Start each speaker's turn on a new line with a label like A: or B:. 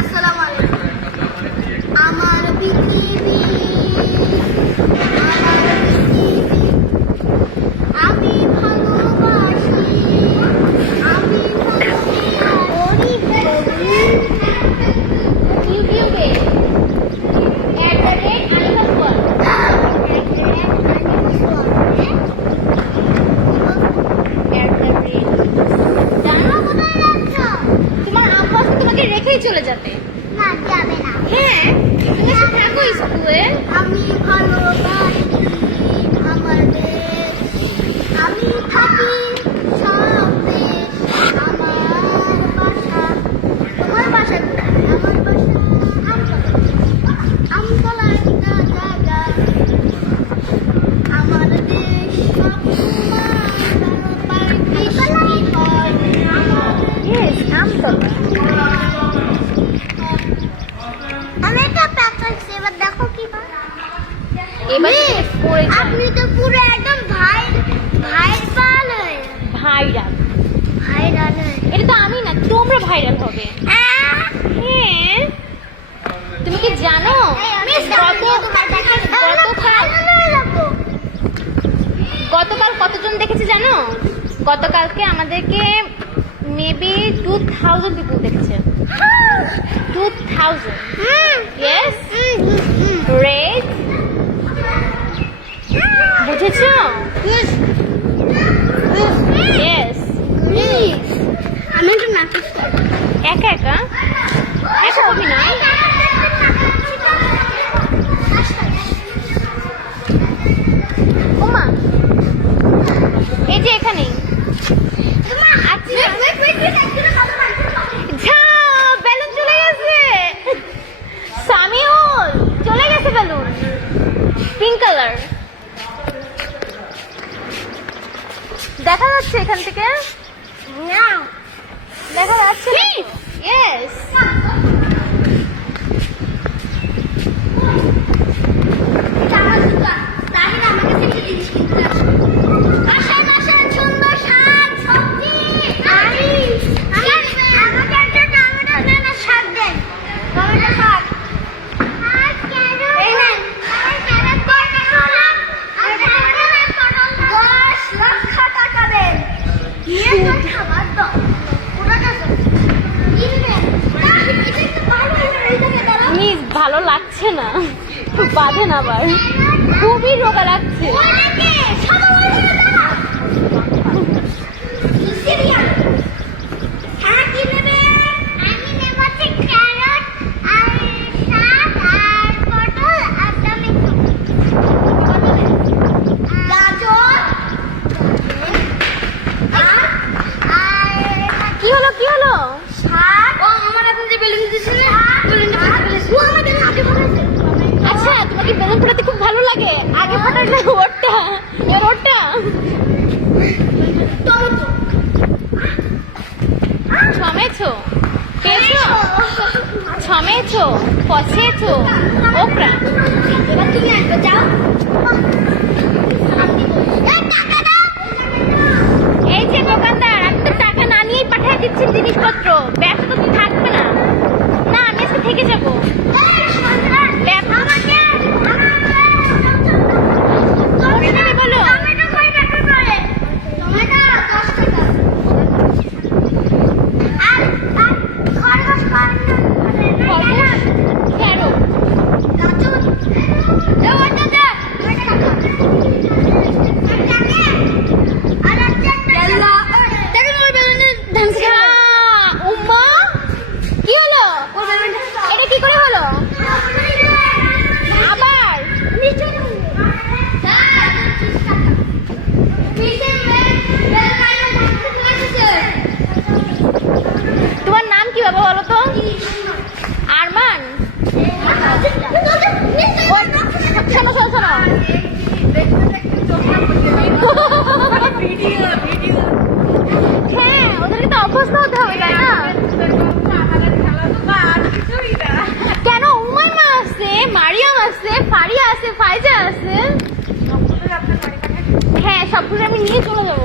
A: আসসালামু আলাইকুম। আমার পৃথিবী
B: হয়ে
A: আপনি তো পুরো একদম ভাই ভাইরাল হয়ে
B: ভাইরাল এটা তো আমি না তোমরা ভাইরাল হবে। হ্যাঁ। তুমি কি জানো? গতকাল গতকাল কতজন দেখেছে জানো? গতকালকে আমাদেরকে মেবি টু থাউজেন্ড পিপুল দেখেছে। টু থাউজেন্ড ইয়েস রেট বুঝেছ
A: আমি একটা নাটক
B: একা একা? একা কবি না? ওমা এই যে এখানে বেলুন চলে গেছে। সামিউল চলে গেছে বেলুন। Pink colour. দেখা যাচ্ছে এখান থেকে?
A: না
B: দেখা যাচ্ছে? ইয়েস
A: আমাকে জিনিস কিনতে না
B: বাঁধে না আবার। খুবই রোগা লাগছে।
A: কি বেলুন
B: ফোটাতে খুব ভালো লাগে। আগে ফোটা না ওরটা, এবার ওরটা। ছমেছো ছমেছো, পছেছো? ও হ্যাঁ ওদেরকে তো অভ্যস্ত হতে হবে না?
A: কেন উমাইমা
B: আছে মারিয়াম আছে ফারিয়া আছে ফাইজা আছে? হ্যাঁ সবগুলো আমি নিয়ে চলে যাব।